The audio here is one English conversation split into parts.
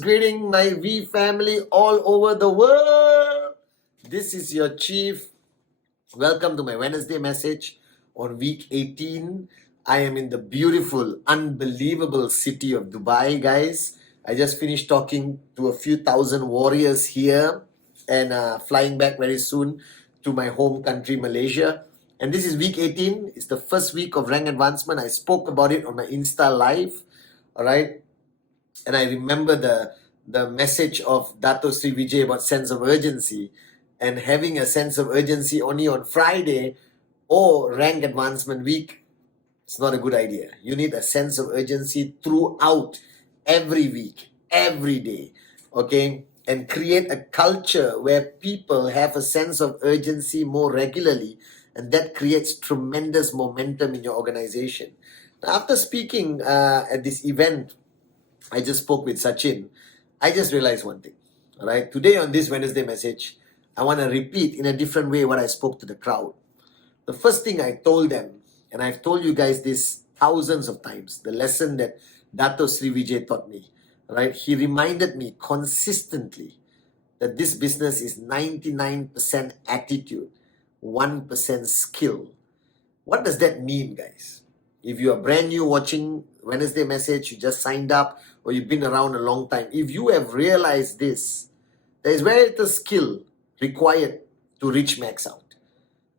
Greetings, my V family all over the world. This is your chief. Welcome to my Wednesday message on week 18. I am in the beautiful, unbelievable city of Dubai, guys. I just finished talking to a few thousand warriors here and flying back very soon to my home country, Malaysia. And this is week 18. It's the first week of rank advancement. I spoke about it on my Insta Live. All right. And I remember the message of Dato Sri Vijay about sense of urgency, and having a sense of urgency only on Friday or rank advancement week. It's not a good idea. You need a sense of urgency throughout every week, every day, okay? And create a culture where people have a sense of urgency more regularly, and that creates tremendous momentum in your organization. Now, after speaking at this event, I just spoke with Sachin. I just realized one thing. All right. Today on this Wednesday message, I want to repeat in a different way what I spoke to the crowd. The first thing I told them, and I've told you guys this thousands of times, the lesson that Dato Sri Vijay taught me. Right. He reminded me consistently that this business is 99% attitude, 1% skill. What does that mean, guys? If you are brand new watching Wednesday message, you just signed up, or you've been around a long time, if you have realized this, there is very little skill required to reach max out.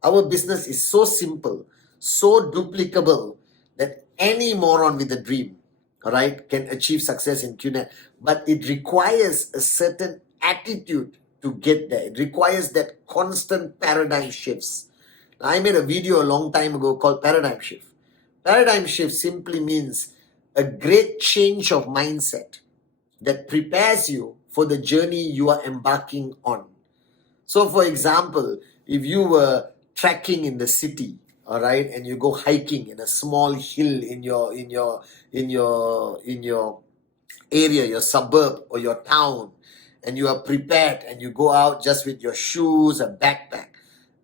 Our business is so simple, so duplicable, that any moron with a dream, all right, can achieve success in QNet. But it requires a certain attitude to get there. It requires that constant paradigm shifts. Now, I made a video a long time ago called Paradigm Shift. Paradigm shift simply means a great change of mindset that prepares you for the journey you are embarking on. So, for example, if you were trekking in the city, all right, and you go hiking in a small hill in your area, your suburb or your town, and you are prepared and you go out just with your shoes, a backpack,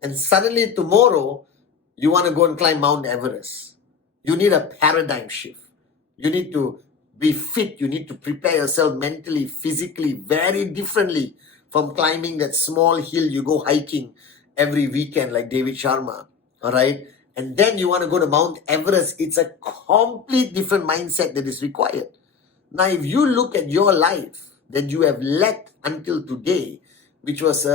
and suddenly tomorrow you want to go and climb Mount Everest. You need a paradigm shift. You need to be fit. You need to prepare yourself mentally, physically, very differently from climbing that small hill you go hiking every weekend like David Sharma. All right. And then you want to go to Mount Everest. It's a complete different mindset that is required. Now, if you look at your life that you have led until today, which was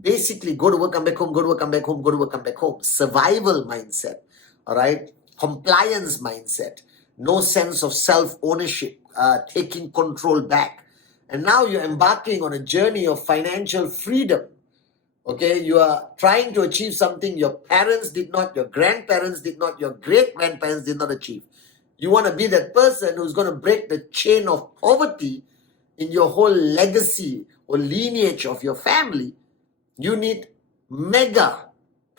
basically go to work, come back home, go to work, come back home, go to work, come back home, survival mindset, all right, compliance mindset, no sense of self-ownership, taking control back. And now you're embarking on a journey of financial freedom. Okay, you are trying to achieve something your parents did not, your grandparents did not, your great-grandparents did not achieve. You want to be that person who's going to break the chain of poverty in your whole legacy or lineage of your family. You need mega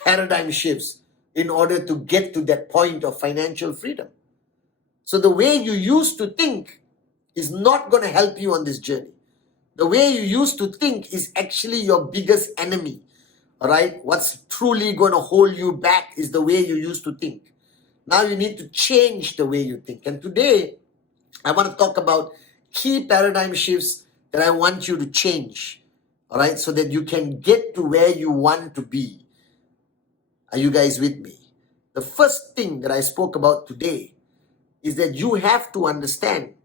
paradigm shifts in order to get to that point of financial freedom. So the way you used to think is not going to help you on this journey. The way you used to think is actually your biggest enemy. All right? What's truly going to hold you back is the way you used to think. Now you need to change the way you think. And today, I want to talk about key paradigm shifts that I want you to change. All right? So that you can get to where you want to be. Are you guys with me? The first thing that I spoke about today is that you have to understand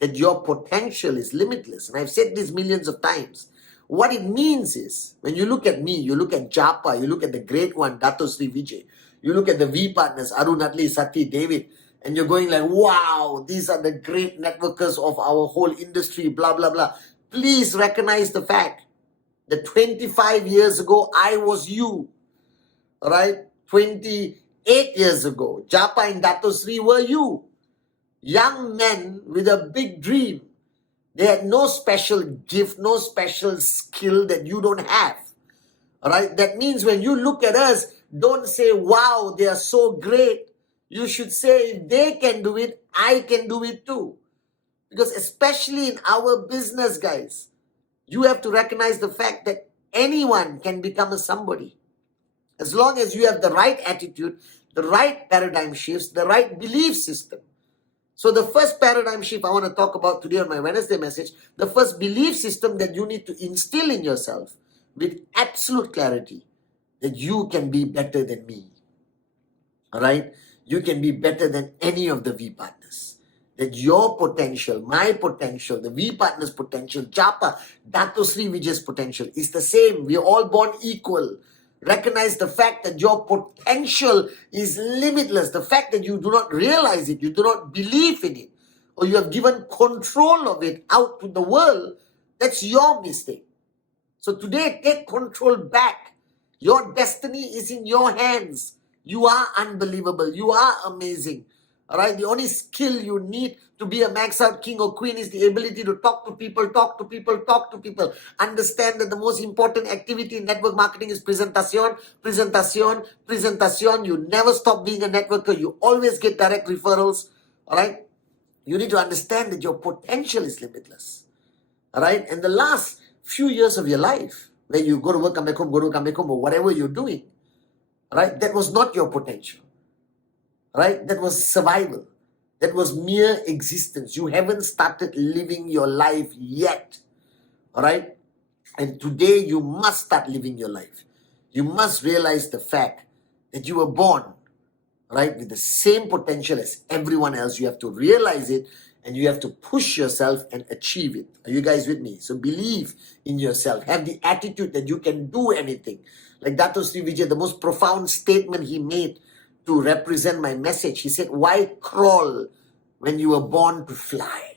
that your potential is limitless. And I've said this millions of times. What it means is, when you look at me, you look at Japa, you look at the great one, Dato Sri Vijay, you look at the V partners, Arun, Atli, Sati, David, and you're going like, wow, these are the great networkers of our whole industry, blah, blah, blah. Please recognize the fact that 25 years ago, I was you. All right? 28 years ago, Japa and Dato Sri were you. Young men with a big dream. They had no special gift, no special skill that you don't have. All right? That means when you look at us, don't say, wow, they are so great. You should say, if they can do it, I can do it too. Because especially in our business, guys, you have to recognize the fact that anyone can become a somebody. as long as you have the right attitude, the right paradigm shifts, the right belief system. So the first paradigm shift I want to talk about today on my Wednesday message, the first belief system that you need to instill in yourself with absolute clarity, that you can be better than me. All right? You can be better than any of the V partners. That your potential, my potential, the V partners' potential, Japa, Dato Sri Vijay's potential is the same. We are all born equal. Recognize the fact that your potential is limitless. The fact that you do not realize it, you do not believe in it, or you have given control of it out to the world, that's your mistake. So today, take control back. Your destiny is in your hands. You are unbelievable. You are amazing. All right. The only skill you need to be a max out king or queen is the ability to talk to people, talk to people, talk to people. Understand that the most important activity in network marketing is presentation, presentation, presentation. You never stop being a networker. You always get direct referrals. All right. You need to understand that your potential is limitless. All right. And the last few years of your life, where you go to work, come back home, go to work, come back home, or whatever you're doing, right? That was not your potential, right? That was survival. That was mere existence. You haven't started living your life yet, all right? And today you must start living your life. You must realize the fact that you were born, right, with the same potential as everyone else. You have to realize it and you have to push yourself and achieve it. Are you guys with me? So believe in yourself. Have the attitude that you can do anything. Like Dato Sri Vijay, the most profound statement he made to represent my message. He said, why crawl when you were born to fly?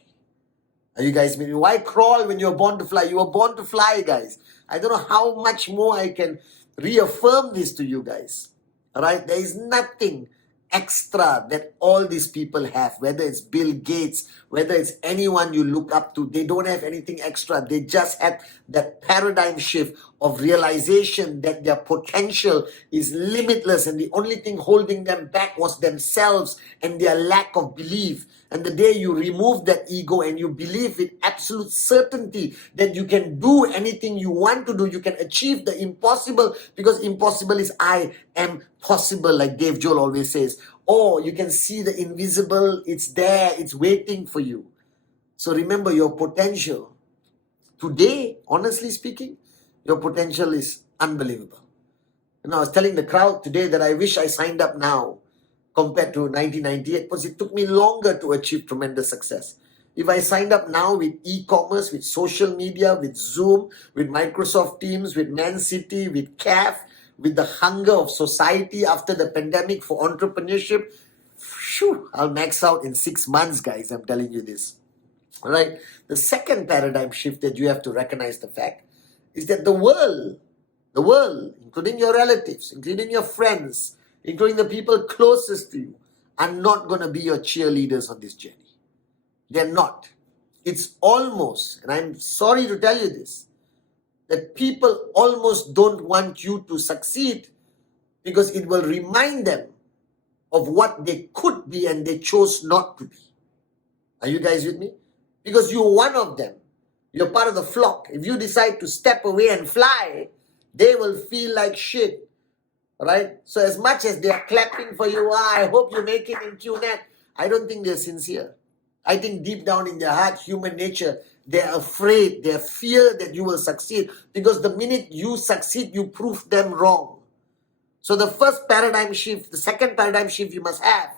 Are you guys with me? Why crawl when you were born to fly? You were born to fly, guys. I don't know how much more I can reaffirm this to you guys. All right? There is nothing extra that all these people have, whether it's Bill Gates, whether it's anyone you look up to. They don't have anything extra. They just had that paradigm shift of realization that their potential is limitless and the only thing holding them back was themselves and their lack of belief. And the day you remove that ego and you believe with absolute certainty that you can do anything you want to do, you can achieve the impossible, because impossible is I am possible, like Dave Joel always says. Or you can see the invisible, it's there, it's waiting for you. So remember your potential. Today, honestly speaking, your potential is unbelievable. And I was telling the crowd today that I wish I signed up now compared to 1998, because it took me longer to achieve tremendous success. If I signed up now with e-commerce, with social media, with Zoom, with Microsoft Teams, with Man City, with CAF, with the hunger of society after the pandemic for entrepreneurship, phew, I'll max out in 6 months, guys. I'm telling you this. All right. The second paradigm shift that you have to recognize the fact is that the world, including your relatives, including your friends, including the people closest to you, are not going to be your cheerleaders on this journey. They're not. It's almost, and I'm sorry to tell you this, that people almost don't want you to succeed because it will remind them of what they could be and they chose not to be. Are you guys with me? Because you're one of them. You're part of the flock. If you decide to step away and fly, they will feel like shit. Right? So as much as they are clapping for you, I hope you make it in QNet, I don't think they're sincere. I think deep down in their heart, human nature, they're afraid, they fear that you will succeed, because the minute you succeed, you prove them wrong. So the first paradigm shift, the second paradigm shift you must have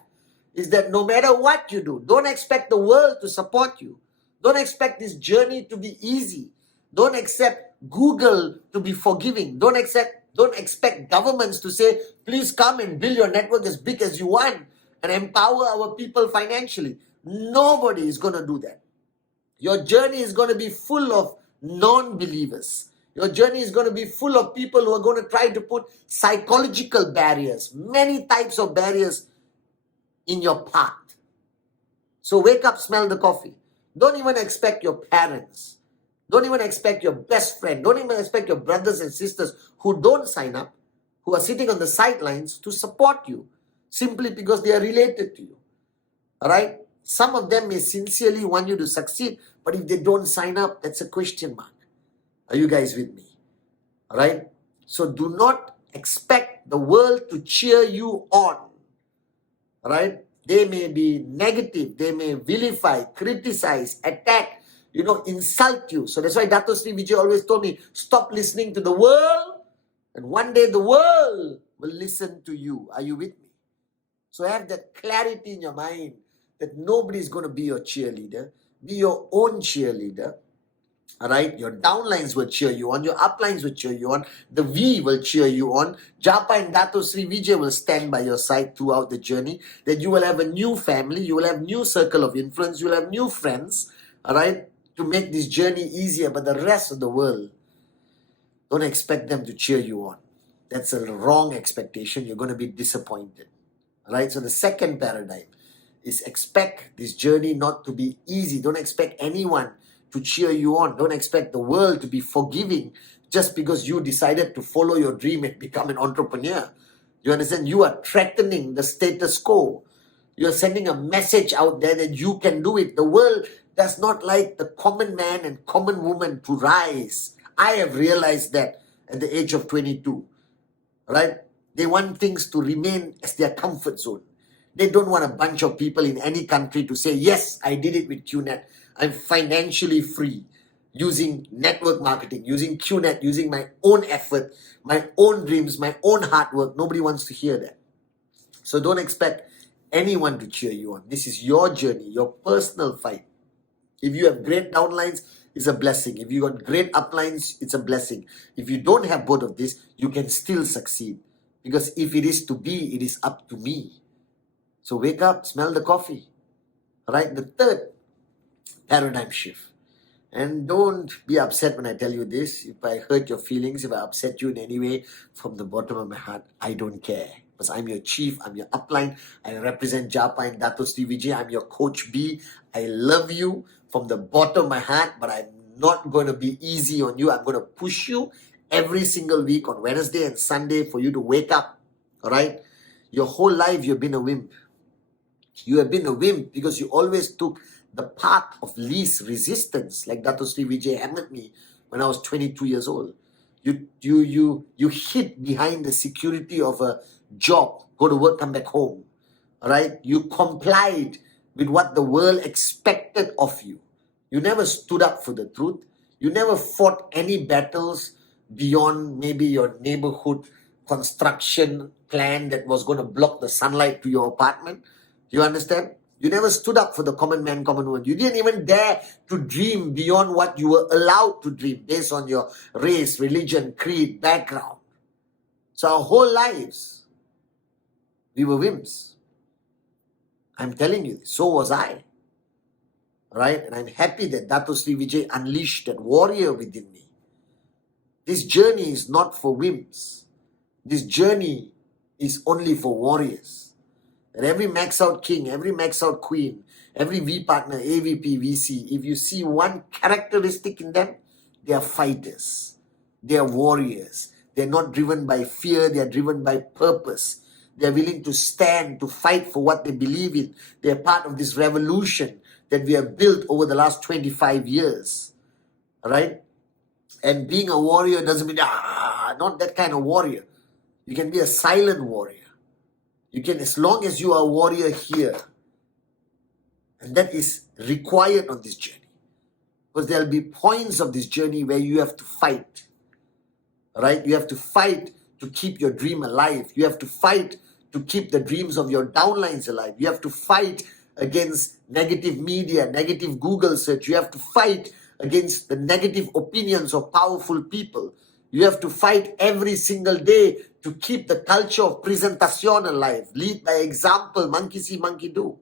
is that no matter what you do, don't expect the world to support you. Don't expect this journey to be easy. Don't accept Google to be forgiving. Don't expect governments to say, please come and build your network as big as you want and empower our people financially. Nobody is going to do that. Your journey is going to be full of non-believers. Your journey is going to be full of people who are going to try to put psychological barriers, many types of barriers in your path. So wake up, smell the coffee. Don't even expect your parents. Don't even expect your best friend. Don't even expect your brothers and sisters who don't sign up, who are sitting on the sidelines, to support you simply because they are related to you. All right? Some of them may sincerely want you to succeed, but if they don't sign up, that's a question mark. Are you guys with me? All right? So do not expect expect the world to cheer you on, right? They may be negative, they may vilify, criticize, attack, insult you. So that's why Dato Sri Vijay always told me, stop listening to the world, and one day the world will listen to you. Are you with me? So have that clarity in your mind that nobody is going to be your cheerleader. Be your own cheerleader. All right, your downlines will cheer you on, your uplines will cheer you on, the V will cheer you on. Japa and Dato Sri Vijay will stand by your side throughout the journey. That you will have a new family, you will have new circle of influence, you will have new friends, all right, to make this journey easier. But the rest of the world, don't expect them to cheer you on. That's a wrong expectation. You're going to be disappointed. All right, so the second paradigm is expect this journey not to be easy. Don't expect anyone to cheer you on. Don't expect the world to be forgiving just because you decided to follow your dream and become an entrepreneur. You understand? You are threatening the status quo. You are sending a message out there that you can do it. The world does not like the common man and common woman to rise. I have realized that at the age of 22, right? They want things to remain as their comfort zone. They don't want a bunch of people in any country to say, yes, I did it with QNet. I'm financially free using network marketing, using QNet, using my own effort, my own dreams, my own hard work. Nobody wants to hear that. So don't expect anyone to cheer you on. This is your journey, your personal fight. If you have great downlines, it's a blessing. If you got great uplines, it's a blessing. If you don't have both of this, you can still succeed. Because if it is to be, it is up to me. So wake up, smell the coffee. All right, the third paradigm shift. And don't be upset when I tell you this. If I hurt your feelings, if I upset you in any way, from the bottom of my heart, I don't care. Because I'm your chief, I'm your upline. I represent Japa and Dato Sri Vijay. I'm your coach B. I love you from the bottom of my heart, but I'm not going to be easy on you. I'm going to push you every single week on Wednesday and Sunday for you to wake up. All right? Your whole life, you've been a wimp. You have been a wimp because you always took the path of least resistance, like Dato Sri Vijay hammered me when I was 22 years old. You hid behind the security of a job, go to work, come back home. All right? You complied with what the world expected of you. You never stood up for the truth. You never fought any battles beyond maybe your neighborhood construction plan that was going to block the sunlight to your apartment. You understand? You never stood up for the common man, common woman. You didn't even dare to dream beyond what you were allowed to dream based on your race, religion, creed, background. So our whole lives, we were wimps. I'm telling you, so was I. All right? And I'm happy that Dato Sri Vijay unleashed that warrior within me. This journey is not for wimps. This journey is only for warriors. And every max out king, every max out queen, every V partner, AVP, VC, if you see one characteristic in them, they are fighters. They are warriors. They're not driven by fear. They are driven by purpose. They are willing to stand, to fight for what they believe in. They are part of this revolution that we have built over the last 25 years. All right? And being a warrior doesn't mean, not that kind of warrior. You can be a silent warrior. You can, as long as you are a warrior here. And that is required on this journey. Because there will be points of this journey where you have to fight. Right? You have to fight to keep your dream alive. You have to fight to keep the dreams of your downlines alive. You have to fight against negative media, negative Google search. You have to fight against the negative opinions of powerful people. You have to fight every single day to keep the culture of presentation alive. Lead by example, monkey see, monkey do.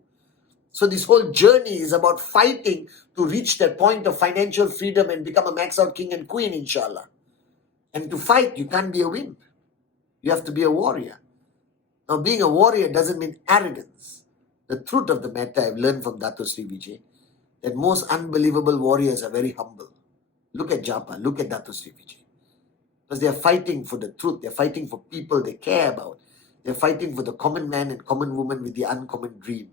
So this whole journey is about fighting to reach that point of financial freedom and become a max out king and queen, inshallah. And to fight, you can't be a wimp. You have to be a warrior. Now, being a warrior doesn't mean arrogance. The truth of the matter I've learned from Dato Sri Vijay, that most unbelievable warriors are very humble. Look at Japa, look at Dato Sri Vijay. Because they are fighting for the truth. They're fighting for people they care about. They're fighting for the common man and common woman with the uncommon dream.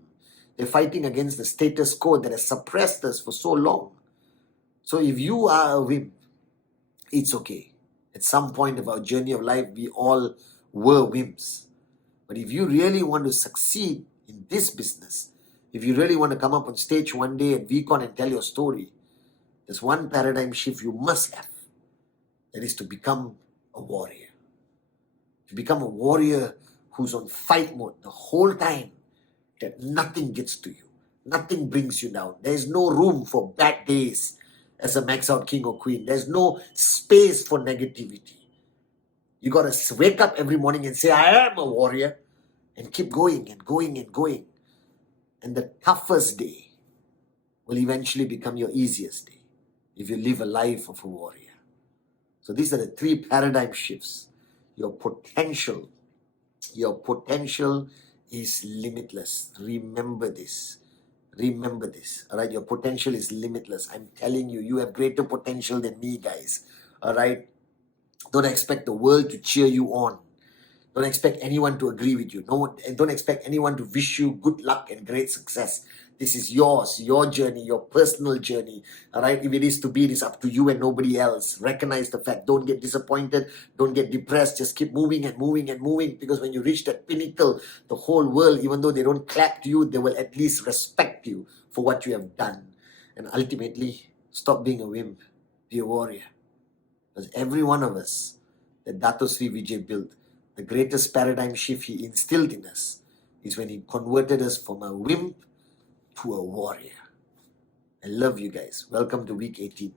They're fighting against the status quo that has suppressed us for so long. So if you are a wimp, it's okay. At some point of our journey of life, we all were wimps. But if you really want to succeed in this business, if you really want to come up on stage one day at VCon and tell your story, there's one paradigm shift you must have. That is to become a warrior. To become a warrior who's on fight mode the whole time, that nothing gets to you. Nothing brings you down. There's no room for bad days as a max out king or queen. There's no space for negativity. You got to wake up every morning and say, I am a warrior, and keep going and going and going. And the toughest day will eventually become your easiest day if you live a life of a warrior. So these are the 3 paradigm shifts. Your potential is limitless. Remember this. Remember this. All right, your potential is limitless. I'm telling you, you have greater potential than me, guys. All right, don't expect the world to cheer you on. Don't expect anyone to agree with you. No, and don't expect anyone to wish you good luck and great success. This is yours, your journey, your personal journey. All right, if it is to be, it is up to you and nobody else. Recognize the fact. Don't get disappointed. Don't get depressed. Just keep moving and moving and moving, because when you reach that pinnacle, the whole world, even though they don't clap to you, they will at least respect you for what you have done. And ultimately, stop being a wimp. Be a warrior. Because every one of us that Dato Sri Vijay built, the greatest paradigm shift he instilled in us is when he converted us from a wimp to a warrior. I love you guys. Welcome to week 18.